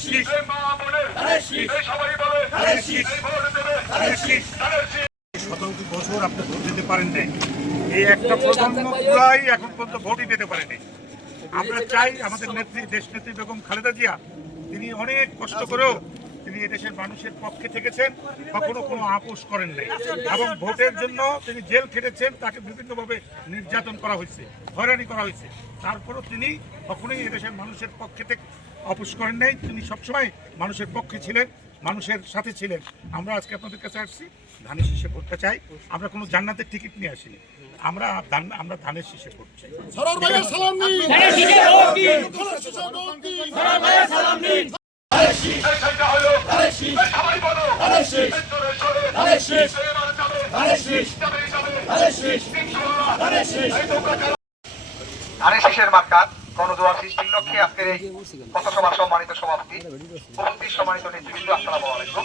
17 বছর আপনি ভোট দিতে পারেন নাই, এই একটা প্রজন্ম পুরাই এখন পর্যন্ত ভোটই দিতে পারেনি। আমরা চাই আমাদের নেত্রী, দেশ নেত্রী বেগম খালেদা জিয়া, তিনি অনেক কষ্ট করেও তিনি এদেশের মানুষের পক্ষে থেকেছেন, কখনো কোনো আপোষ করেন নাই এবং ভোটের জন্য তিনি জেল খেটেছেন, তাকে বিভিন্নভাবে নির্যাতন করা হয়েছে, হয়রানি করা হয়েছে, তারপরও তিনি কখনোই এদেশের মানুষের পক্ষে থেকে আপোষ করেন নাই। তিনি সবসময় মানুষের পক্ষে ছিলেন, মানুষের সাথে ছিলেন। আমরা আজকে আপনাদের কাছে আসছি ধানের শীষে ভোটটা চাই। আমরা কোনো জান্নাতের টিকিট নিয়ে আসিনি, আমরা ধানের শীষে ভোট চাই। ধানের শীষের মার্কা গণজোয়ার সৃষ্টির লক্ষ্যে আজকের এই পথসভার সম্মানিত সভাপতি, সম্মানিত নেতৃবৃন্দ, আসসালামু আলাইকুম।